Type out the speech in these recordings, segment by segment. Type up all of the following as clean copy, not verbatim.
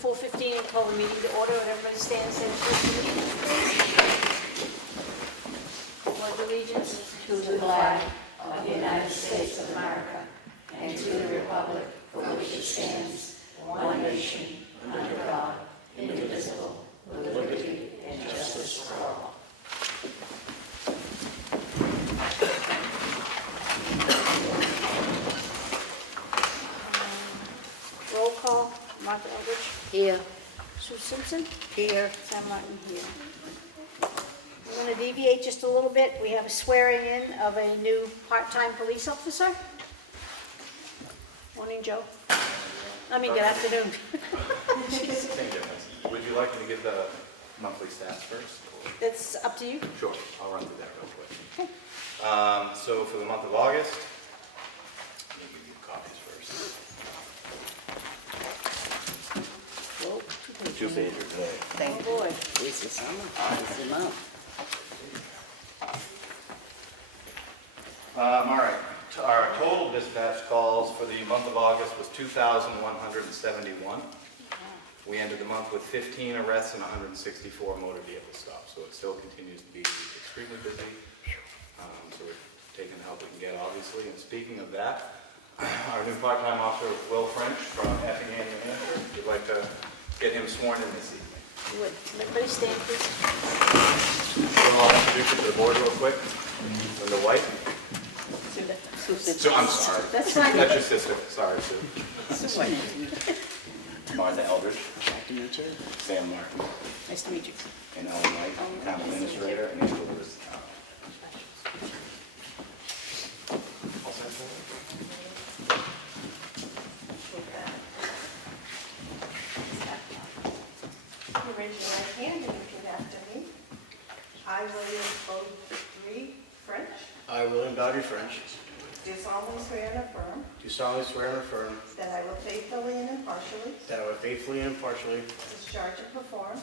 4:15 and call the meeting to order, and everybody stand and say the pledge of allegiance, please. Pledge allegiance To the flag of the United States of America and to the republic for which it stands, one nation, under God, indivisible, with liberty and justice for all. Roll call, Martha Eldridge. Here. Sue Simpson. Here. Sam Martin here. We're going to deviate just a little bit. We have a swearing in of a new part-time police officer. Morning, Joe. Good afternoon. Same difference. Would you like me to give the monthly stats first? It's up to you. Sure, I'll run through that real quick. Okay. So for the month of August, let me give you copies first. Whoa. Two pages. Oh, boy. This is summer. This is month. All right, our total dispatch calls for the month of August was 2,171. We ended the month with 15 arrests and 164 motor vehicle stops, so it still continues to be extremely busy. So we're taking the help we can get, obviously. And speaking of that, our new part-time officer, Will French from Effingham, New Hampshire, we'd like to get him sworn in this evening. You would. Everybody stand, please. So I'll introduce you to the board real quick. Linda White. So, I'm sorry. That's fine. That's your sister. Sorry, Sue. Martha Eldridge. Nice to meet you. Sam Martin. Nice to meet you. And Ellen White, town administrator, and Angela was. All set for it? You raise your right hand and repeat after me. I, William Avery French, I, William Avery French, do solemnly swear and affirm do solemnly swear and affirm that I will faithfully and impartially that I will faithfully and impartially discharge and perform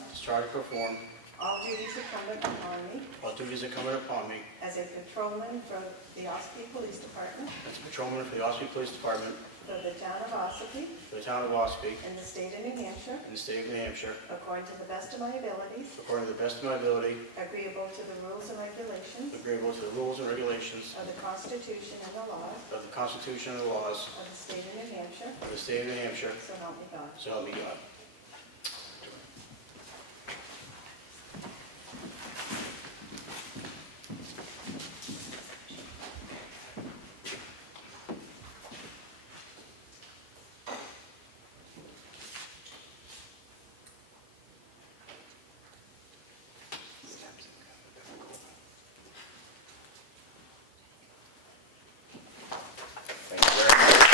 all duties incumbent upon me duties incumbent upon me as a patrolman for the Ossipee Police Department as a patrolman for the Ossipee Police Department for the town of Ossipee for the town of Ossipee and the state of New Hampshire, in the state of New Hampshire, according to the best of my abilities, according to the best of my ability, agreeable to the rules and regulations agreeable to the rules and regulations of the Constitution and the laws of the Constitution and the laws of the state of New Hampshire, of the state of New Hampshire, so help me God. so help me God. Thank you very much.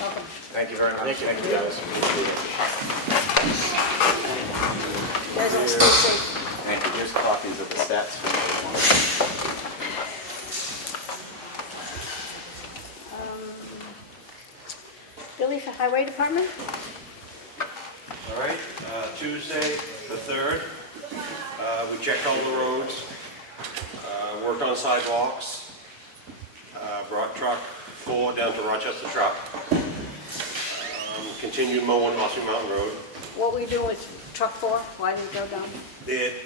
Welcome. Thank you very much. Thank you. Thank you, guys. You guys all stay safe. Thank you. Here's copies of the stats for everyone. Billy for Highway Department? All right, Tuesday, the 3rd, we checked all the roads, worked on sidewalks, brought truck 4 down to Rochester Truck, continued mowing Ossipee Mountain Road. What were you doing with truck 4? Why did it go down? It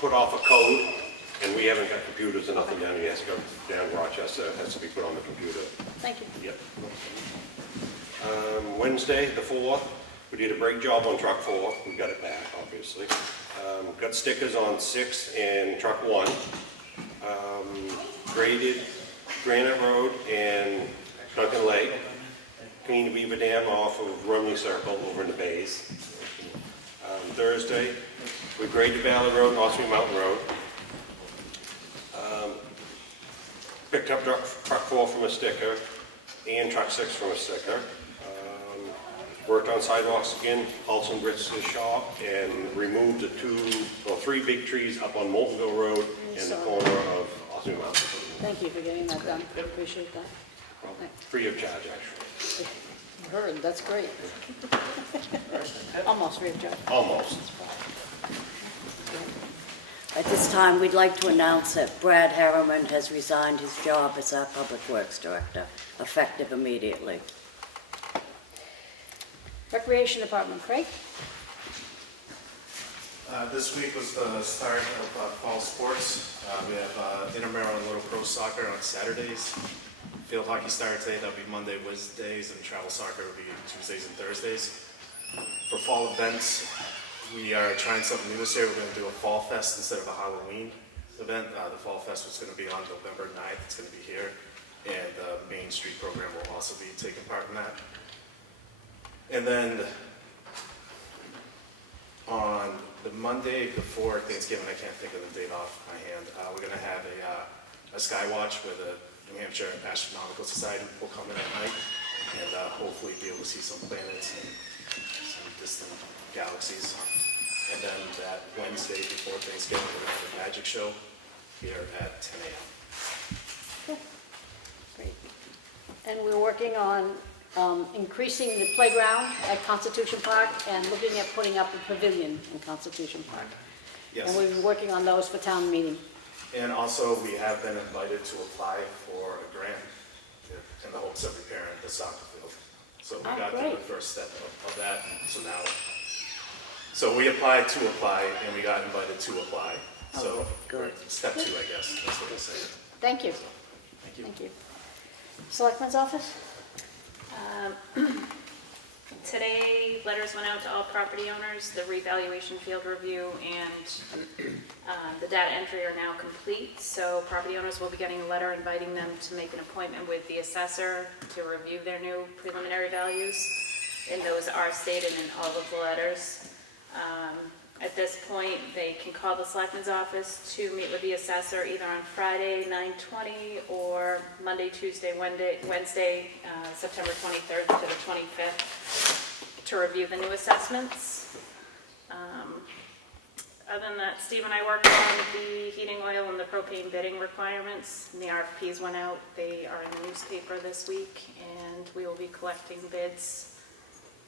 put off a code, and we haven't got computers or nothing down here. It has to go down to Rochester, it has to be put on the computer. Thank you. Yep. Wednesday, the 4th, we did a brake job on truck 4. We got it back, obviously. Got stickers on 6 and truck 1. Graded Granite Road and Duncan Lake. Cleaned the Beaver Dam off of Rumley Circle over in the bays. Thursday, we graded Valley Road and Ossipee Mountain Road. Picked up truck 4 from a sticker and truck 6 from a sticker. Worked on sidewalks again, Paulson Brits' shop, and removed the 3 big trees up on Moultonville Road and the corner of Ossipee Mountain. Thank you for getting that done. Appreciate that. Free of charge, actually. Heard, that's great. Almost free of charge. Almost. At this time, we'd like to announce that Brad Harriman has resigned his job as our Public Works Director, effective immediately. Recreation Department, Craig? This week was the start of fall sports. We have intramural and little pro soccer on Saturdays. Field hockey started today, that'll be Monday, Wednesdays, and travel soccer will be Tuesdays and Thursdays. For fall events, we are trying something new this year. We're going to do a Fall Fest instead of a Halloween event. The Fall Fest was going to be on November 9th. It's going to be here. And the Main Street program will also be taking part in that. And then on the Monday before Thanksgiving, I can't think of the date off my hand, we're going to have a sky watch where the New Hampshire Astronomical Society will come in at night and hopefully be able to see some planets and some distant galaxies. And then that Wednesday before Thanksgiving, we're going to have a magic show here at 10 a.m. Great. And we're working on increasing the playground at Constitution Park and looking at putting up a pavilion in Constitution Park. Yes. And we've been working on those for town meeting. And also, we have been invited to apply for a grant in the hopes of repairing the soccer field. So we got to great. the first step of that. So we applied to apply, and we got invited to apply. So good. Step 2, I guess, that's what I say. Thank you. Thank you. Thank you. Selectmen's office? Today, letters went out to all property owners. The revaluation field review and the data entry are now complete. So property owners will be getting a letter inviting them to make an appointment with the assessor to review their new preliminary values. And those are stated in all of the letters. At this point, they can call the Selectmen's office to meet with the assessor either on Friday, 9/20, or Monday, Tuesday, Wednesday, September 23rd to the 25th, to review the new assessments. Other than that, Steve and I worked on the heating oil and the propane bidding requirements, and the RFPs went out. They are in the newspaper this week, and we will be collecting bids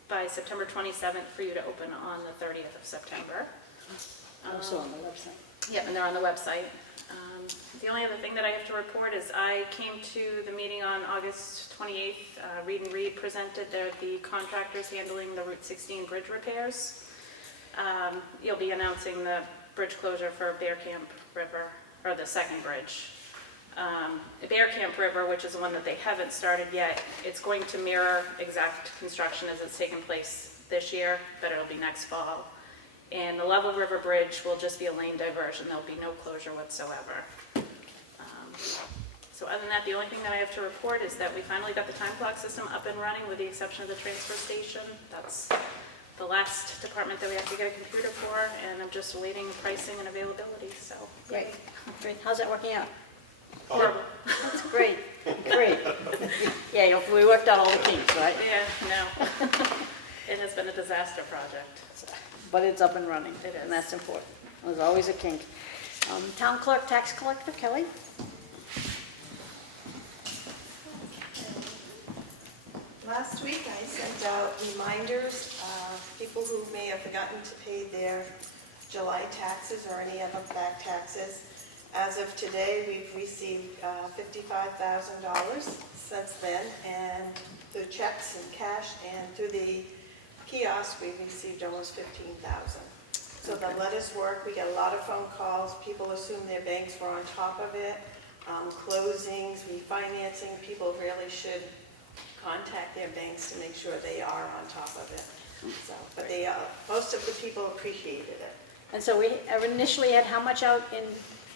by September 27th for you to open on the 30th of September. Also on the website. Yep, and they're on the website. The only other thing that I have to report is I came to the meeting on August 28th. Reed and Reed presented. They're the contractors handling the Route 16 bridge repairs. You'll be announcing the bridge closure for Bear Camp River, or the second bridge. Bear Camp River, which is the one that they haven't started yet, it's going to mirror exact construction as it's taken place this year, but it'll be next fall. And the Level River Bridge will just be a lane diversion. There'll be no closure whatsoever. So other than that, the only thing that I have to report is that we finally got the time clock system up and running with the exception of the transfer station. That's the last department that we have to get a computer for, and I'm just waiting pricing and availability, so. Great. Great. How's that working out? Horrible. That's great. Great. Yeah, we worked out all the kinks, right? Yeah, no. It has been a disaster project. But it's up and running. It is. And that's important. There's always a kink. Town clerk, tax collector, Kelly? Last week, I sent out reminders, people who may have forgotten to pay their July taxes or any other back taxes. As of today, we've received $55,000 since then, and through checks and cash, and through the kiosk, we've received almost $15,000. So the letters work. We get a lot of phone calls. People assume their banks were on top of it. Closings, refinancing, people really should contact their banks to make sure they are on top of it. So, but they, most of the people appreciated it. And so we initially had how much out in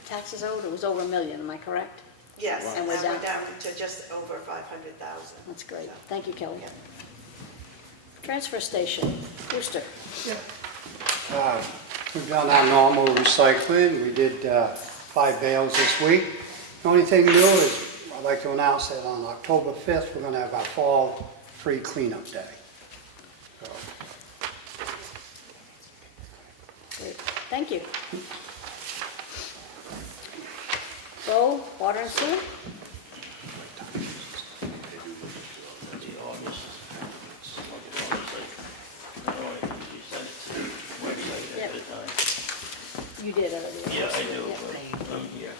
taxes owed? It was over $1 million, am I correct? Yes, And and we're we're down. down to just over 500,000. That's great. So, Thank you, Kelly. yeah. Transfer station, Brewster. We've done our normal recycling. We did 5 bales this week. The only thing new is I'd like to announce that on October 5th, we're going to have our fall free cleanup day. So, Great. Thank you. Bo, water and sewer? You did already. Yes, I do, but I'm here.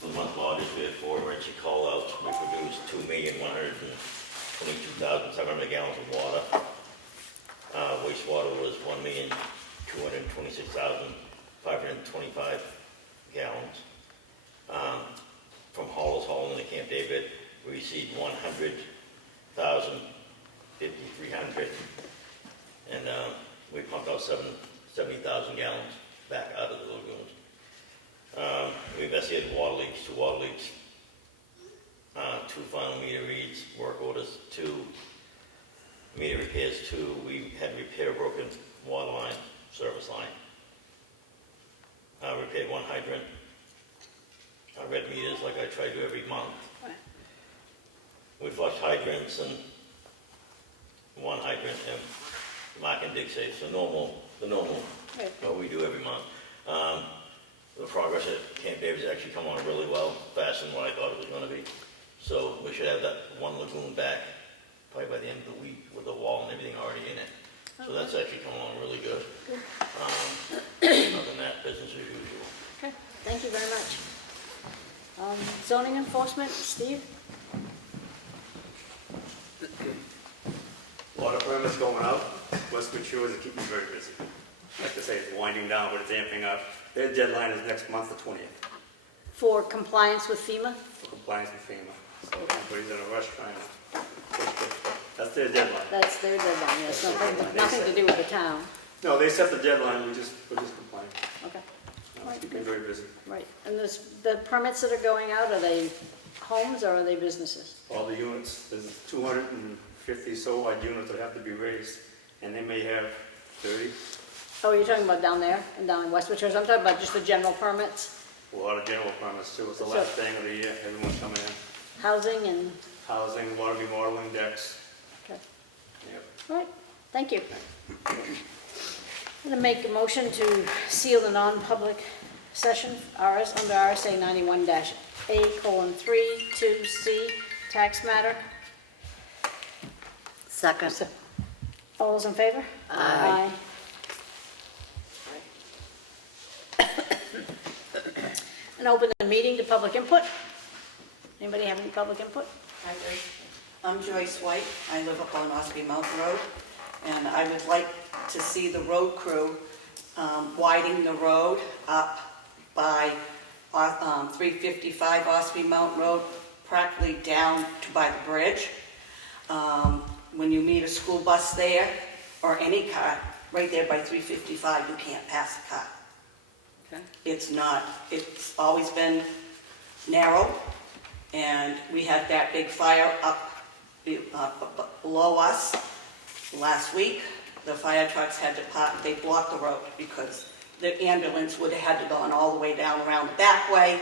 For the month of August, we had 4 emergency call-outs. We produced 2,122,700 gallons of water. Wastewater was 1,226,525 gallons. From Hall's Hall in the Camp David, we received 100,500, and we pumped out 70,000 gallons back out of the lagoons. We investigated water leaks, 2 water leaks, 2 final meter reads, work orders, 2 meter repairs, 2. We had repair broken water line, service line. Repaired 1 hydrant. Red meters like I try to do every month. Right. We flushed hydrants and 1 hydrant and mark and dig safe. So the normal, Right. what we do every month. The progress at Camp David's actually come on really well, faster than what I thought it was going to be. So we should have that 1 lagoon back probably by the end of the week with the wall and everything already in it. So that's actually come along really good. Other than that, business as usual. Okay, thank you very much. Zoning enforcement, Steve? Water permits going out. West Mature is keeping me very busy. Like I say, it's winding down, but it's amping up. Their deadline is next month, the 20th, For compliance with FEMA? for compliance with FEMA. So everybody's in a rush trying to push it. That's their deadline. That's their deadline, yes, nothing to do with the town. No, they set the deadline, we're just complying. Okay, It's keeping me very busy. right. And the permits that are going out, are they homes or are they businesses? All the units, there's 250 so odd units that have to be raised, and they may have 30. Oh, you're talking about down there and down in West Richards? I'm talking about just the general permits, A lot of general permits too. It's the So- last thing of the year. Everyone's coming in. housing and, Housing, water remodeling, decks. okay. Yep. All right, thank you. I'm going to make a motion to seal the non-public session, under RSA 91-A:3, 2C, tax matter. Second. All those in favor? Aye. And open the meeting to public input. Anybody have any public input? Hi, Grace. I'm Joyce White. I live up on Ossipee Mountain Road, and I would like to see the road crew widen the road up by 355 Ossipee Mountain Road, practically down to by the bridge. When you meet a school bus there, or any car, right there by 355, you can't pass a car. Okay. It's always been narrow, and we had that big fire up below us last week. The fire trucks had to park, they blocked the road because the ambulance would have had to gone all the way down around the back way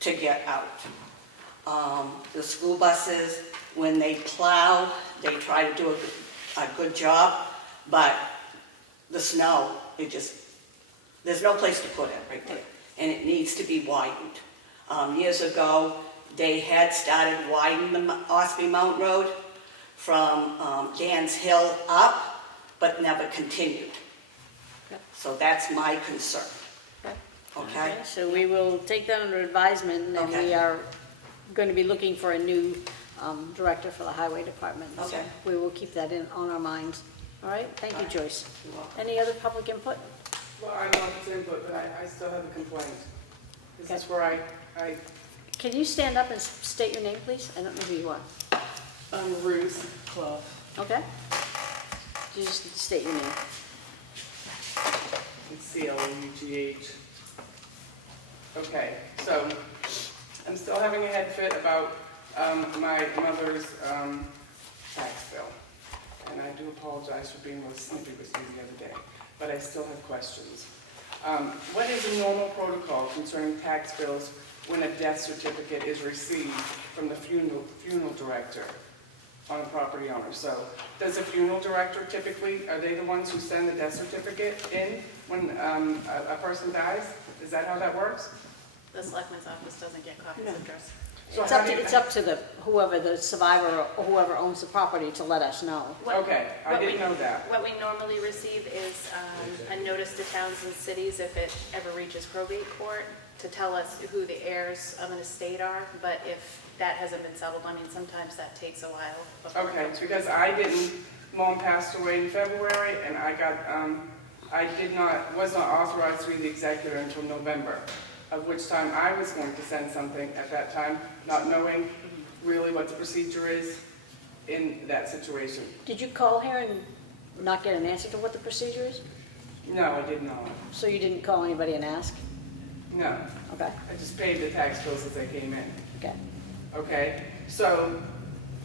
to get out. The school buses, when they plow, they try to do a good job, but the snow, there's no place to put it right there, and it needs to be widened. Years ago, they had started widening the Ossipee Mountain Road from Gans Hill up, but never continued. So that's my concern. Okay? So we will take that under advisement, and we Okay. are going to be looking for a new director for the highway department. So Okay. we will keep that on our minds. All right, thank you, Joyce. Any other public input? Well, I love his input, but I still have a complaint. This is where I Can you stand up and state your name, please? I don't know who you are. I'm Ruth Clough. Okay? You just state your name. It's CLUGH. Okay, so I'm still having a head fit about my mother's tax bill. And I do apologize for being a little snippy with you the other day, but I still have questions. What is the normal protocol concerning tax bills when a death certificate is received from the funeral director on a property owner? So does the funeral director typically, are they the ones who send the death certificate in when a person dies? Is that how that works? The selectmen's office doesn't get copies of trusts. So It's how up do to, you- it's up to the, whoever, the survivor or whoever owns the property to let us know. Okay, I didn't know that. What we normally receive is a notice to towns and cities if it ever reaches probate court to tell us who the heirs of an estate are, but if that hasn't been settled, I mean, sometimes that takes a while. before it Okay, comes because through. I didn't, Mom passed away in February, and I got, was not authorized to be the executor until November, of which time I was going to send something at that time, not knowing really what the procedure is in that situation. Did you call here and not get an answer to what the procedure is? No, I did not. So you didn't call anybody and ask? No, Okay, I just paid the tax bills as they came in. okay. Okay, so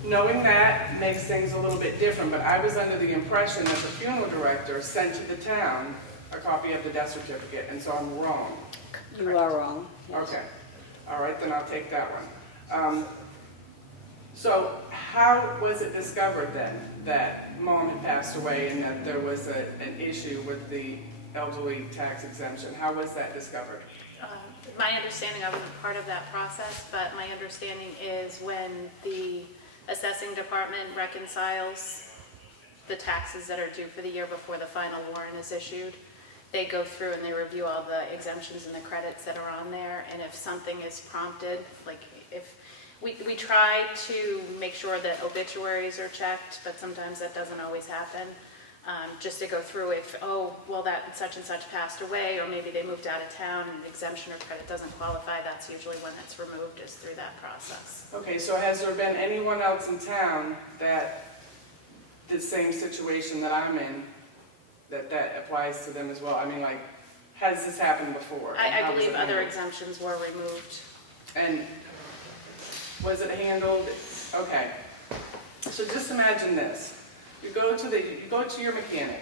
knowing that makes things a little bit different, but I was under the impression that the funeral director sent to the town a copy of the death certificate, and so I'm wrong. You are wrong. Yes. Okay, all right, then I'll take that one. So how was it discovered then that Mom had passed away and that there was an issue with the elderly tax exemption? How was that discovered? My understanding, I wasn't part of that process, but my understanding is when the assessing department reconciles the taxes that are due for the year before the final warrant is issued, they go through and they review all the exemptions and the credits that are on there, and if something is prompted, like if, we try to make sure that obituaries are checked, but sometimes that doesn't always happen. Just to go through if, oh, well, that such and such passed away, or maybe they moved out of town and exemption or credit doesn't qualify, that's usually when it's removed, is through that process. Okay, so has there been anyone else in town that the same situation that I'm in, that applies to them as well? I mean, like, has this happened before? And I how was believe it other handled? exemptions were removed. And was it handled, okay. So just imagine this. You go to your mechanic,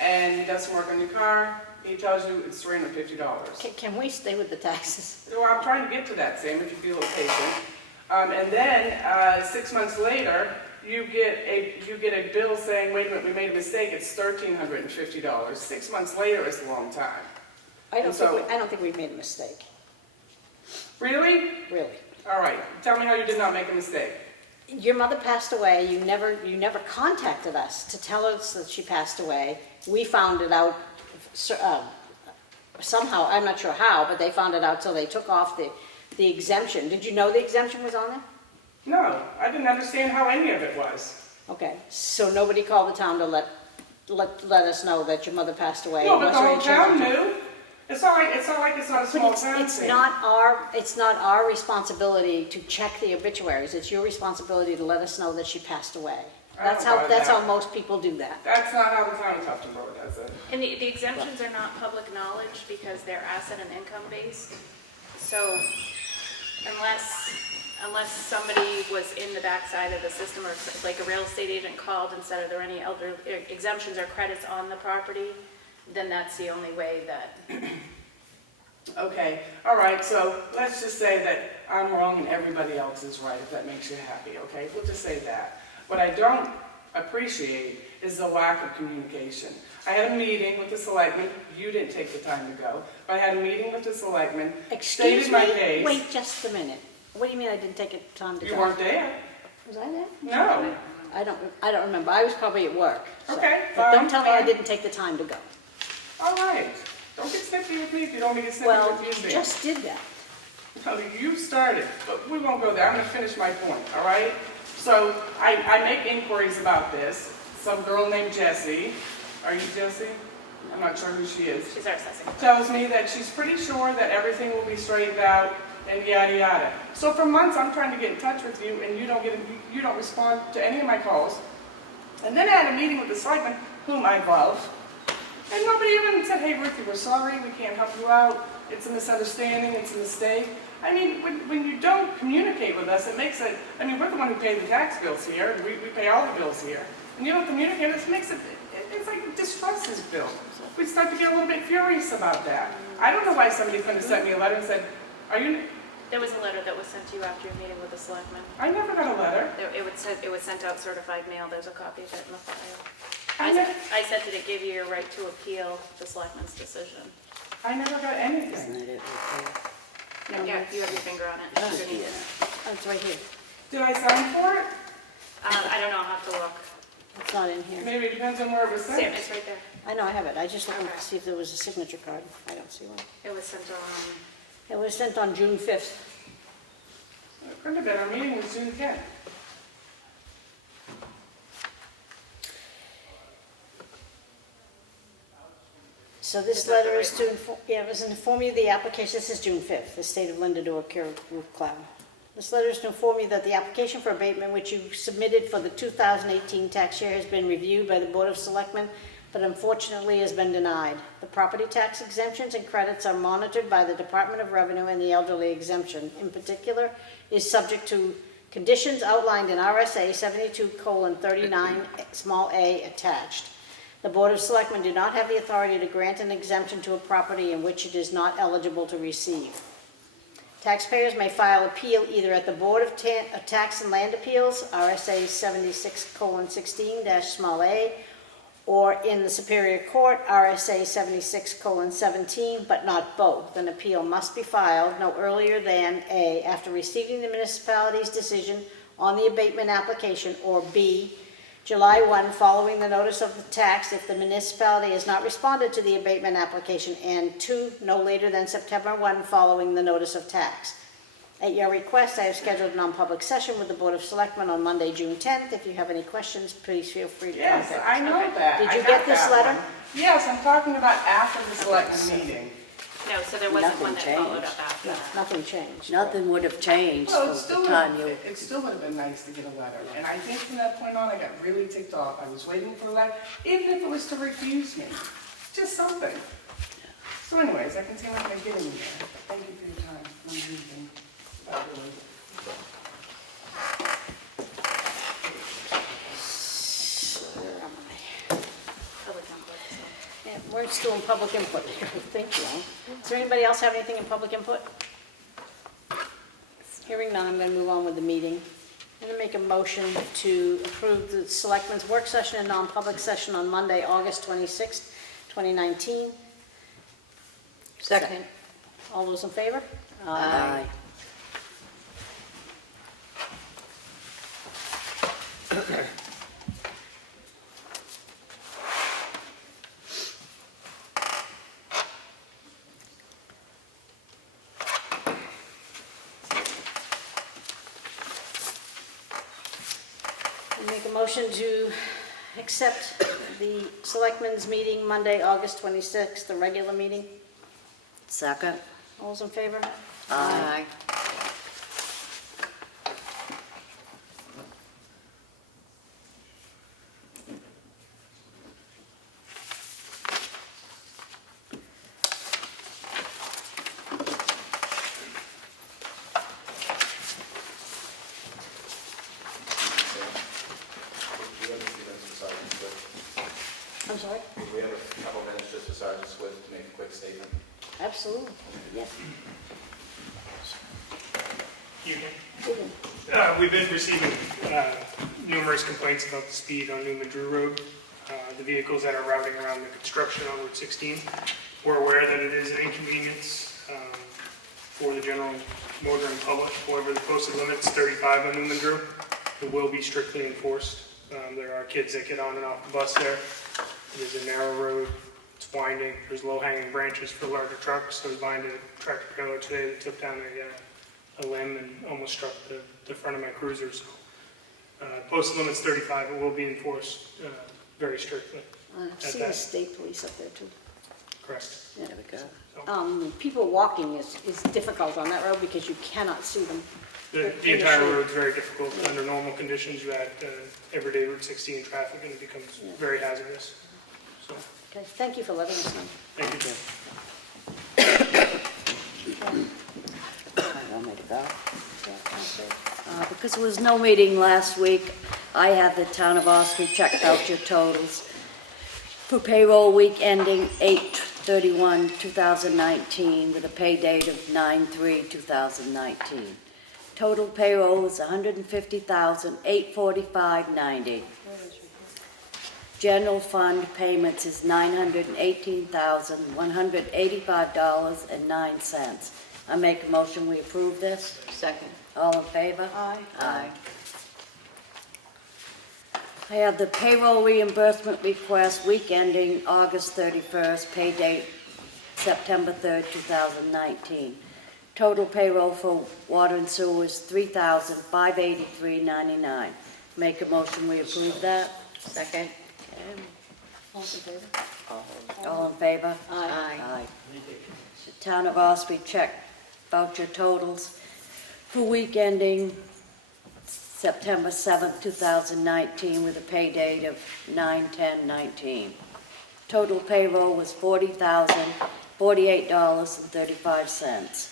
and he does some work on your car, he tells you it's $350. Can we stay with the taxes? Well, I'm trying to get to that, Sam, if you feel patient. And then, 6 months later, you get a bill saying, wait a minute, we made a mistake, it's $1,350. 6 months later is a long time. I don't And so- think we've made a mistake, Really? really. All right, tell me how you did not make a mistake. Your mother passed away, you never contacted us to tell us that she passed away. We found it out somehow, I'm not sure how, but they found it out, so they took off the exemption. Did you know the exemption was on there? No, I didn't understand how any of it was. Okay, so nobody called the town to let us know that your mother passed away? No, but the whole Was there a town change? knew. It's not like it's not a small But town. it's Sam. not our responsibility to check the obituaries. It's your responsibility to let us know that she passed away. I don't buy That's that. how most people do that. That's not how the town of Tuftonboro does it. And the exemptions are not public knowledge because they're asset and income based. So unless somebody was in the backside of the system, or like a real estate agent called and said, are there any elder exemptions or credits on the property, then that's the only way that. Okay, all right, so let's just say that I'm wrong and everybody else is right, if that makes you happy, okay? We'll just say that. What I don't appreciate is the lack of communication. I had a meeting with the selectmen, you didn't take the time to go, but I had a meeting with the selectmen, Excuse stated my me? case. Wait just a minute. What do you mean I didn't take it time to go? You weren't there? Was I there? No. I don't remember. I was probably at work. so- Okay, But don't fine, tell me I fine. didn't take the time to go. All right, don't get snippy with me if you don't want me to get snippy Well, with you. you just did that. No, you started, but we won't go there. I'm going to finish my point, all right? So I make inquiries about this. Some girl named Jessie, are you Jessie? I'm not sure who she is. She's our assessing. Tells me that she's pretty sure that everything will be straightened out and yada yada. So for months I'm trying to get in touch with you and you don't respond to any of my calls. And then I had a meeting with the selectmen, whom I love, and nobody even said, hey Ruthie, we're sorry, we can't help you out. It's a misunderstanding, it's a mistake. I mean, when you don't communicate with us, it makes it, I mean, we're the one who pay the tax bills here, and we pay all the bills here. And you don't communicate, it makes it, it's like it distresses Bill. We start to get a little bit furious about that. I don't know why somebody couldn't have sent me a letter and said, are you, There was a letter that was sent to you after your meeting with the selectmen. I never got a letter. It was sent out certified mail. There's a copy of it in the file. I I sent it to give you your right to appeal the selectmen's decision. never got anything. Isn't that it? Yeah, you have your finger on it. Oh, Underneath it. yeah. It's right here. Did I sign for it? I don't know, I'll have to look. It's not in here. Maybe it depends on where it was Sam, sent. it's right there. I know, I have it. I just looking Okay. to see if there was a signature card. I don't see one. It was sent on, It was sent on June 5th. It could have been, our meeting was June 10th. So this Is that letter the is to inform, yeah, it was to inform you the application, this is June 5th, the State of Lindador Care Roof Cloud. This letter is to inform you that the application for abatement which you submitted for the 2018 tax year has been reviewed by the Board of Selectmen, but unfortunately has been denied. The property tax exemptions and credits are monitored by the Department of Revenue, and the elderly exemption, in particular, is subject to conditions outlined in RSA 72:39, small a, attached. The Board of Selectmen do not have the authority to grant an exemption to a property in which it is not eligible to receive. Taxpayers may file appeal either at the Board of Tax and Land Appeals, RSA 76:16, small a, or in the Superior Court, RSA 76:17, but not both. An appeal must be filed no earlier than A, after receiving the municipality's decision on the abatement application, or B, July 1, following the notice of the tax if the municipality has not responded to the abatement application, and 2, no later than September 1, following the notice of tax. At your request, I have scheduled a non-public session with the Board of Selectmen on Monday, June 10th. If you have any questions, please feel free to Yes, contact. I know that. Did I you got get this that letter? one. Yes, I'm talking about after the selectmen meeting. no, so there wasn't one that Nothing followed changed. up after No, that. nothing changed. Nothing would have changed Well, from the time you... it still would have been nice to get a letter. And I think from that point on, I got really ticked off. I was waiting for a letter, even if it was to refuse me. Just something. So anyways, I can see what I'm getting there. Thank you for your time. I'm leaving. Bye, Billy. Where am I? Public input, so. Yeah, we're still in public input. Thank you. Does there anybody else have anything in public input? Hearing none, I'm going to move on with the meeting. I'm going to make a motion to approve the Selectmen's work session and non-public session on Monday, August 26th, 2019. Second. All those in favor? Aye. I make a motion to accept the Selectmen's meeting Monday, August 26th, the regular meeting. Second. All those in favor? Aye. I'm sorry? We have a couple minutes just for Sergeant Swift to make a quick statement. Absolutely, yeah. Evening. We've been receiving numerous complaints about the speed on Newman Drew Road. The vehicles that are routing around the construction on Route 16. We're aware that it is an inconvenience for the general motoring public. However, the posted limit is 35 on Newman Drew. It will be strictly enforced. There are kids that get on and off the bus there. It is a narrow road. It's winding. There's low-hanging branches for larger trucks. I was behind a tractor trailer today that took down a limb and almost struck the front of my cruiser. So, posted limit's 35. It will be enforced very strictly. I've seen the state police up there too. Correct. Yeah. There we go. People walking is difficult on that road because you cannot see them. The entire road's very difficult. Under normal conditions, you add everyday Route 16 traffic and it becomes very hazardous. So, Okay, thank you for letting us know. thank you. Want me to go? Yeah, that's it. Because there was no meeting last week, I had the town of Ossipee check voucher totals for payroll week ending 8/31/2019 with a pay date of 9/3/2019. Total payroll is $150,845.90. General fund payments is $918,185.09. I make a motion, we approve this. Second. All in favor? Aye. Aye. I have the payroll reimbursement request, week ending August 31st, pay date September 3rd, 2019. Total payroll for water and sewer is $3,583.99. Make a motion, we approve that. Second. Okay. All in favor? All in favor? Aye. Aye. The Town of Ossipee check voucher totals for week ending September 7th, 2019, with a pay date of 9/10/19. Total payroll was $40,048.35.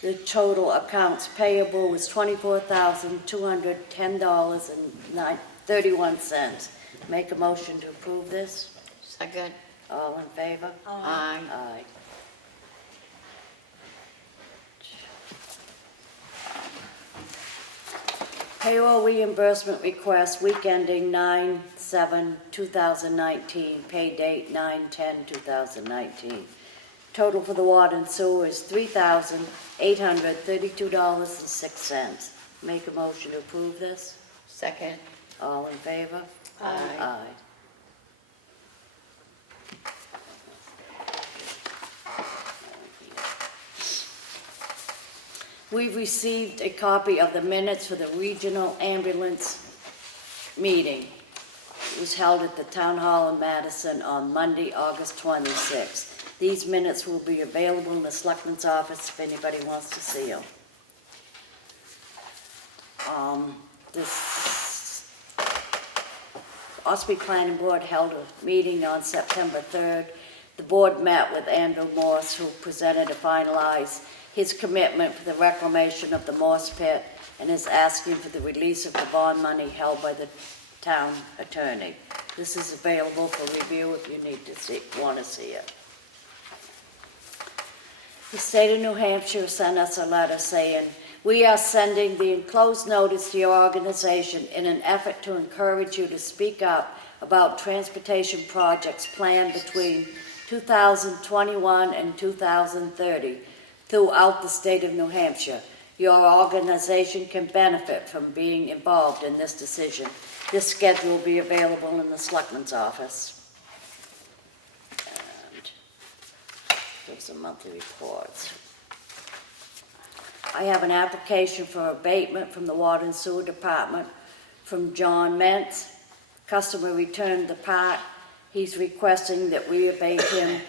The total accounts payable was $24,210.31. Make a motion to approve this. Second. All in favor? Aye. Aye. Payroll reimbursement request, week ending 9/7/2019, pay date 9/10/2019. Total for the water and sewer is $3,832.06. Make a motion to approve this. Second. All in favor? Aye. Aye. We've received a copy of the minutes for the regional ambulance meeting. It was held at the Town Hall in Madison on Monday, August 26th. These minutes will be available in the Selectmen's office if anybody wants to see them. This Ossipee Planning Board held a meeting on September 3rd. The board met with Andrew Morse, who presented to finalize his commitment for the reclamation of the Morse Pit and is asking for the release of the bond money held by the town attorney. This is available for review if you want to see it. The state of New Hampshire sent us a letter saying, "We are sending the enclosed notice to your organization in an effort to encourage you to speak up about transportation projects planned between 2021 and 2030 throughout the state of New Hampshire. Your organization can benefit from being involved in this decision. This schedule will be available in the Selectmen's office." And there's some monthly reports. I have an application for abatement from the Water and Sewer Department from John Mentz. Customer returned the part. He's requesting that we abate him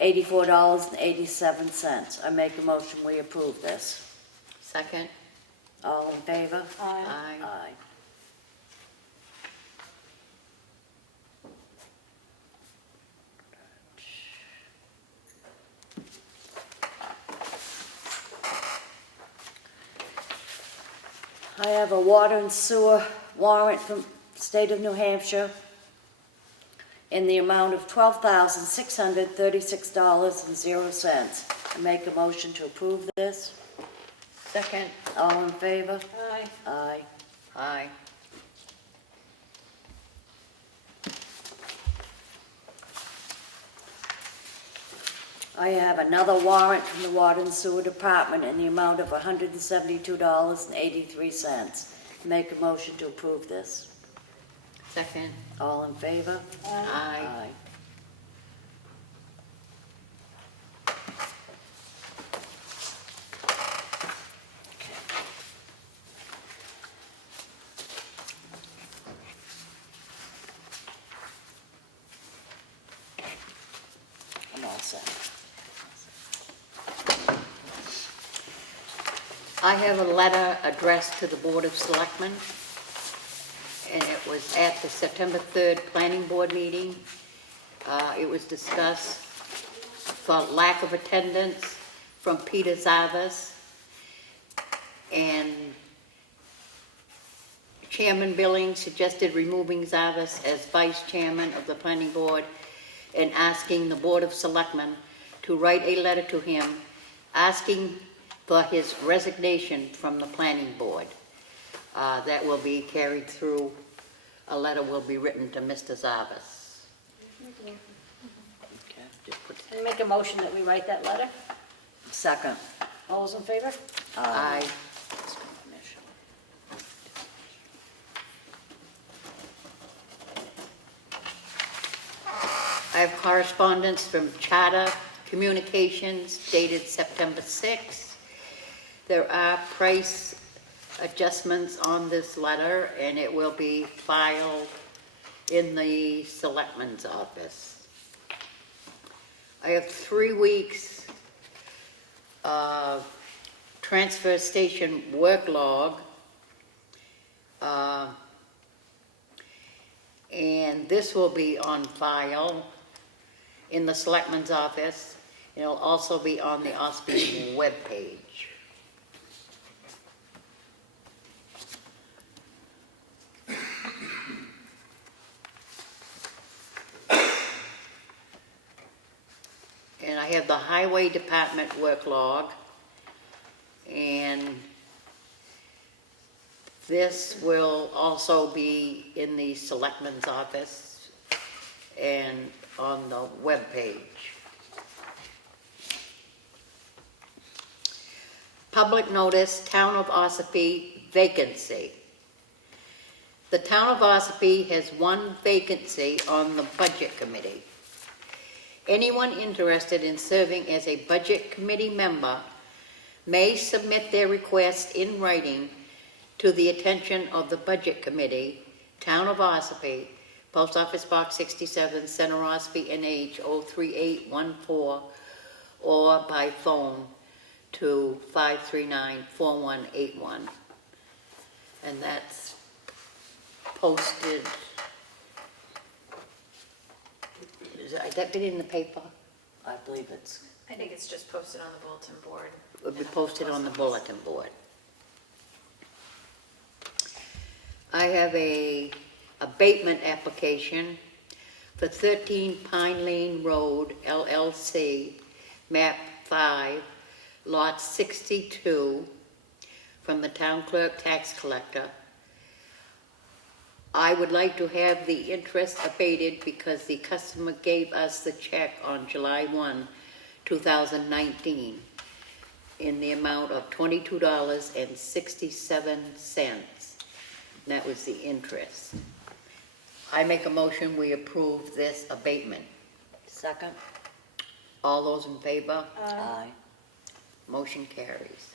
$84.87. I make a motion, we approve this. Second. All in favor? Aye. Aye. I have a water and sewer warrant from the state of New Hampshire in the amount of $12,636.00. I make a motion to approve this. Second. All in favor? Aye. Aye. Aye. I have another warrant from the Water and Sewer Department in the amount of $172.83. Make a motion to approve this. Second. All in favor? Aye. I'm all set. I have a letter addressed to the Board of Selectmen, and it was at the September 3rd Planning Board meeting. It was discussed for lack of attendance from Peter Zavas, and Chairman Billings suggested removing Zavas as Vice Chairman of the Planning Board and asking the Board of Selectmen to write a letter to him asking for his resignation from the Planning Board. That will be carried through, a letter will be written to Mr. Zavas. Okay. Just put I make a motion that we write that letter. Second. All those in favor? Aye. I have correspondence from Charter Communications dated September 6th. There are price adjustments on this letter, and it will be filed in the Selectmen's office. I have 3 weeks transfer station work log. And this will be on file in the Selectmen's office. It'll also be on the Ossipee webpage. And I have the Highway Department work log. And this will also be in the Selectmen's office and on the webpage. Public notice, Town of Ossipee vacancy. The Town of Ossipee has 1 vacancy on the Budget Committee. Anyone interested in serving as a Budget Committee member may submit their request in writing to the attention of the Budget Committee, Town of Ossipee, Post Office Box 67, Center Ossipee, NH 03814, or by phone to 539-4181. And that's posted. Is that been in the paper? I believe it's, I think it's just posted on the bulletin board. It will be posted on the bulletin board. I have a abatement application for 13 Pine Lane Road, LLC, map 5, lot 62, from the town clerk tax collector. I would like to have the interest abated because the customer gave us the check on July 1, 2019, in the amount of $22.67. That was the interest. I make a motion we approve this abatement. second. All those in favor? Aye. Motion carries.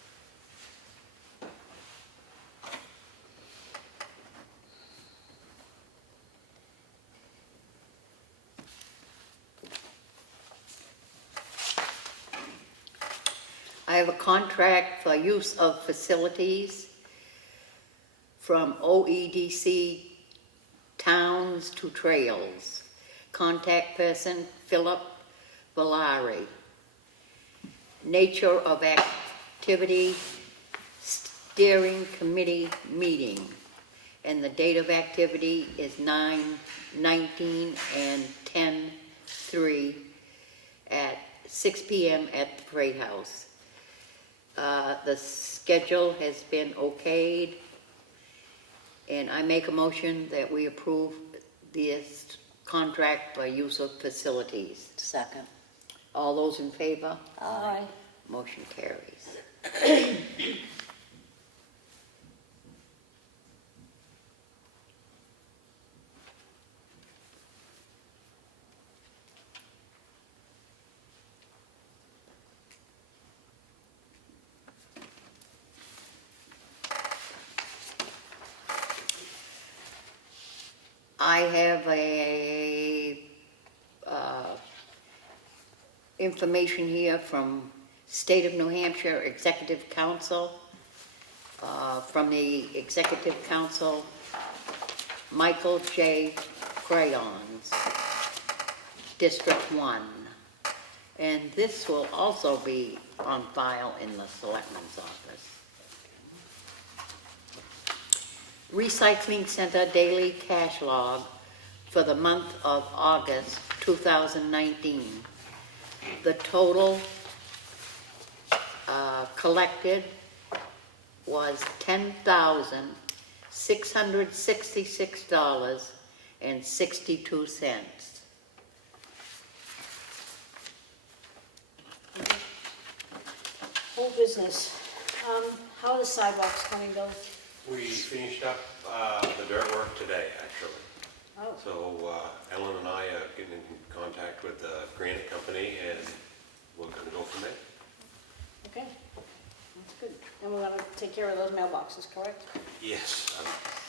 I have a contract for use of facilities from OEDC Towns to Trails. Contact person, Philip Valari. Nature of activity, steering committee meeting. And the date of activity is 9/19 and 10/3 at 6 p.m. at the Parade House. The schedule has been okayed, and I make a motion that we approve this contract by use of facilities. Second. All those in favor? Aye. Motion carries. I have information here from State of New Hampshire Executive Council. From the Executive Council, Michael J. Crayons, District 1. And this will also be on file in the Selectmen's office. Recycling Center Daily Cash Log for the month of August 2019. The total collected was $10,666.62. Old business. How are the sidewalks coming, Bill? We finished up the dirt work today, actually. Oh, So Ellen and I are getting in contact with the granite company, and we're going to go from there. okay. That's good. And we're gonna take care of those mailboxes, correct? Yes,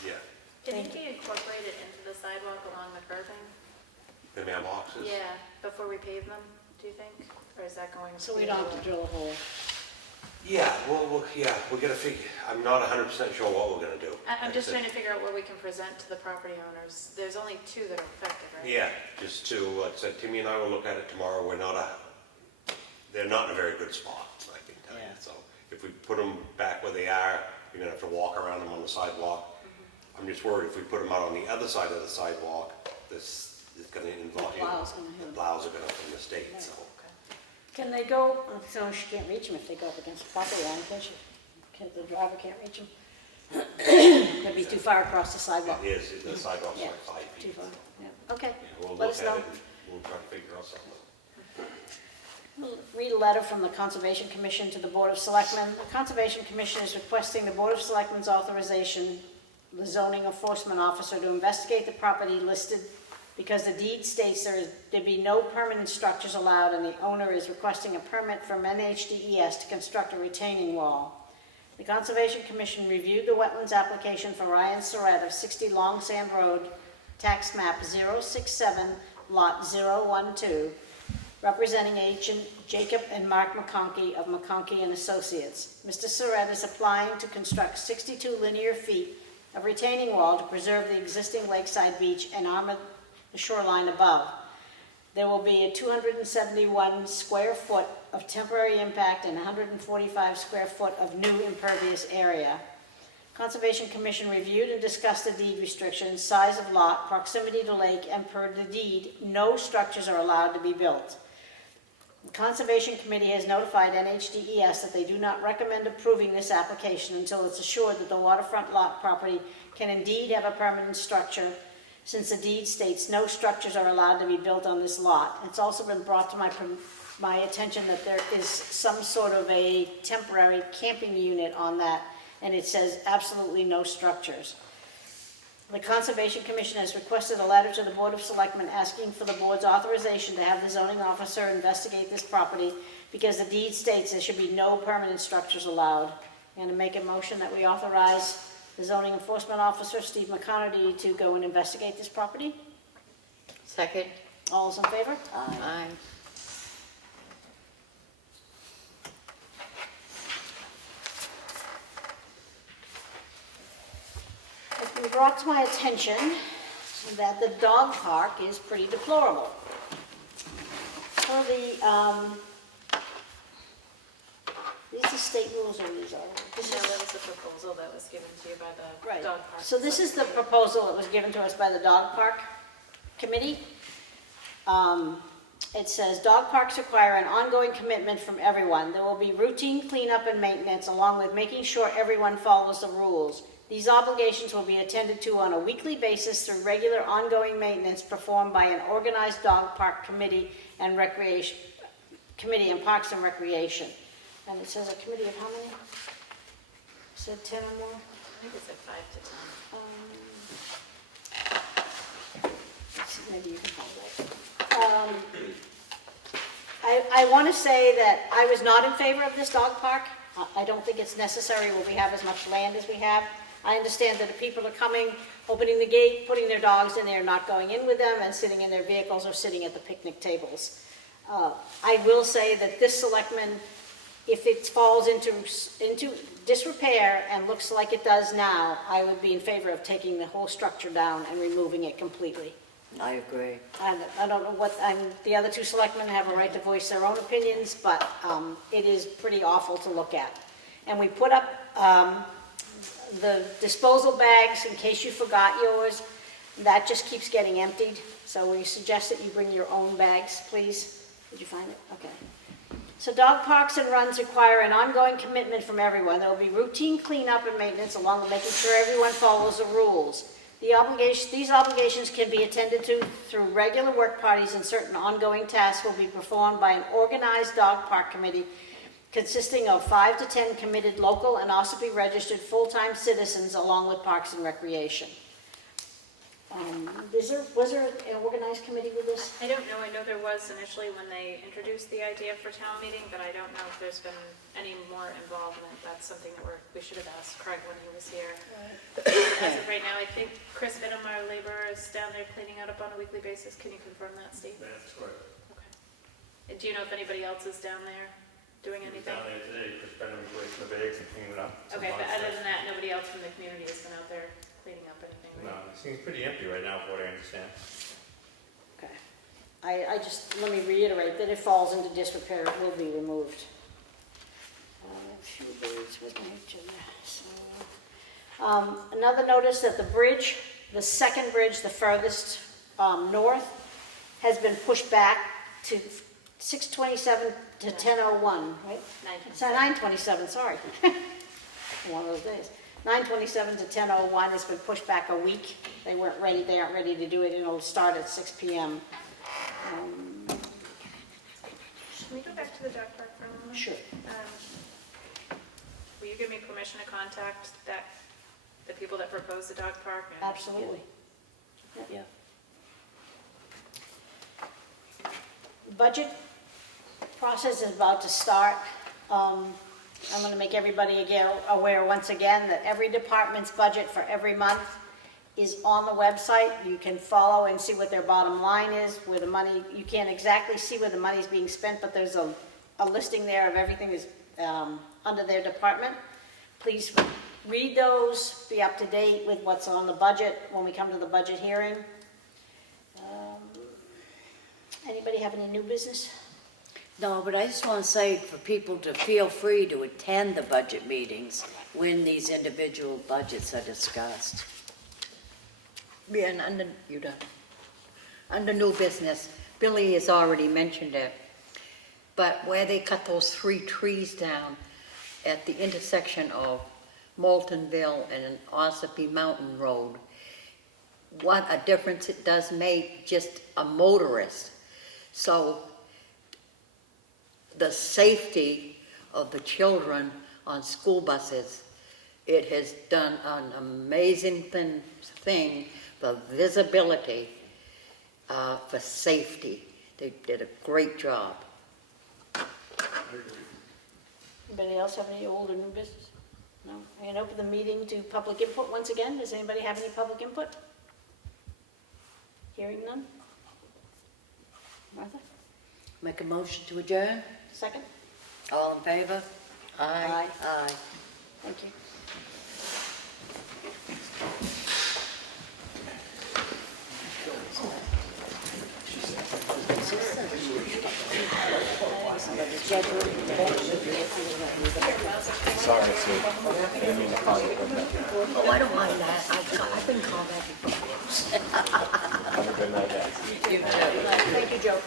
yeah. Can it be incorporated into the sidewalk along the curbing? The mailboxes? Yeah, before we pave them, do you think? Or is that going to? So we don't have to drill a hole. Yeah, we're gonna figure, I'm not 100% sure what we're gonna do. I'm just Like I trying to figure out what we can present to the property owners. There's only 2 that are affected, right? said, Yeah, just to, like I said, Timmy and I will look at it tomorrow, they're not in a very good spot, I can tell you. Yeah. So if we put them back where they are, you're gonna have to walk around them on the sidewalk. I'm just worried if we put them out on the other side of the sidewalk, this is gonna involve, The plow's gonna hit the 'em. plows are gonna from the state, so. Can they go, so she can't reach them if they go up against the property line, can she? The driver can't reach them? Could be too far across the sidewalk. It is, the sidewalk's Yeah, like 5 Too feet. far, so, yeah, okay. yeah, We'll Let look us at know. it and we'll try to figure out something. Read a letter from the Conservation Commission to the Board of Selectmen. The Conservation Commission is requesting the Board of Selectmen's authorization, the zoning enforcement officer, to investigate the property listed because the deed states there be no permanent structures allowed and the owner is requesting a permit from NHDES to construct a retaining wall. The Conservation Commission reviewed the wetlands application for Ryan Surratt of 60 Long Sand Road, tax map 067, lot 012, representing agent Jacob and Mark McConkey of McConkey and Associates. Mr. Surratt is applying to construct 62 linear feet of retaining wall to preserve the existing lakeside beach and armor the shoreline above. There will be a 271 square foot of temporary impact and 145 square foot of new impervious area. Conservation Commission reviewed and discussed the deed restrictions, size of lot, proximity to lake, and per the deed, no structures are allowed to be built. The Conservation Committee has notified NHDES that they do not recommend approving this application until it's assured that the waterfront lot property can indeed have a permanent structure, since the deed states no structures are allowed to be built on this lot. It's also been brought to my attention that there is some sort of a temporary camping unit on that, and it says absolutely no structures. The Conservation Commission has requested a letter to the Board of Selectmen asking for the board's authorization to have the zoning officer investigate this property because the deed states there should be no permanent structures allowed. I'm going to make a motion that we authorize the zoning enforcement officer, Steve McConerty, to go and investigate this property. Second? All those in favor? Aye. It's been brought to my attention that the dog park is pretty deplorable. So these are state rules or these are? This No, is- that was the proposal that was given to you by the Right. dog park. So this is the proposal that was given to us by the dog park committee. It says, dog parks require an ongoing commitment from everyone. There will be routine cleanup and maintenance along with making sure everyone follows the rules. These obligations will be attended to on a weekly basis through regular ongoing maintenance performed by an organized dog park committee and recreation, committee and parks and recreation. And it says a committee of how many? Said 10 or more? I think it's like 5 to 10. Let's see, maybe you can hold that. I want to say that I was not in favor of this dog park. I don't think it's necessary where we have as much land as we have. I understand that if people are coming, opening the gate, putting their dogs in there, not going in with them, and sitting in their vehicles or sitting at the picnic tables. I will say that this selectman, if it falls into disrepair and looks like it does now, I would be in favor of taking the whole structure down and removing it completely. I agree. I don't know what, the other 2 selectmen have a right to voice their own opinions, but it is pretty awful to look at. And we put up the disposal bags in case you forgot yours. That just keeps getting emptied, so we suggest that you bring your own bags, please. Did you find it? Okay. So dog parks and runs require an ongoing commitment from everyone. There will be routine cleanup and maintenance along with making sure everyone follows the rules. These obligations can be attended to through regular work parties, and certain ongoing tasks will be performed by an organized dog park committee consisting of 5 to 10 committed local and Ossipee registered full-time citizens along with Parks and Recreation. Was there an organized committee with this? I don't know, I know there was initially when they introduced the idea for town meeting, but I don't know if there's been any more involvement. That's something that we should have asked Craig when he was here. As of right now, I think Chris Vittum, our laborer, is down there cleaning out up on a weekly basis. Can you confirm that, Steve? That's correct. Okay. And do you know if anybody else is down there doing anything? Down there today, Chris Brennan was waiting the bags and cleaning it up. Okay, but other than that, nobody else from the community has been out there cleaning up anything, No, right? it seems pretty empty right now, from what I understand. Okay. I just, let me reiterate that it falls into disrepair, it will be removed. A few words with my agenda. So, another notice that the bridge, the second bridge, the furthest north, has been pushed back to 6:27 to 10:01, right? 9:27, sorry. One of those days. 9:27 to 10:01 has been pushed back a week. They aren't ready to do it, and it'll start at 6 p.m. Can we go back to the dog park for a moment? Sure. Will you give me permission to contact the people that proposed the dog park? Absolutely. Yeah. Budget process is about to start. I'm going to make everybody again aware once again that every department's budget for every month is on the website. You can follow and see what their bottom line is, where the money, you can't exactly see where the money's being spent, but there's a listing there of everything is under their department. Please read those, be up to date with what's on the budget when we come to the budget hearing. Anybody have any new business? No, but I just want to say for people to feel free to attend the budget meetings when these individual budgets are discussed. Yeah, and under new business, Billy has already mentioned it, but where they cut those 3 trees down at the intersection of Moultonville and Ossipee Mountain Road, what a difference it does make just a motorist. So the safety of the children on school buses, it has done an amazing thing for visibility, for safety. They did a great job. Anybody else have any old or new business? No? I'm going to open the meeting to public input once again. Does anybody have any public input? Hearing none? Martha? Make a motion to adjourn? Second? All in favor? Aye. Aye. Thank you. Sorry, Sue. I didn't mean to call you. Oh, I don't mind that. I've been called that before. Have a good night, guys. Thank you, Joe.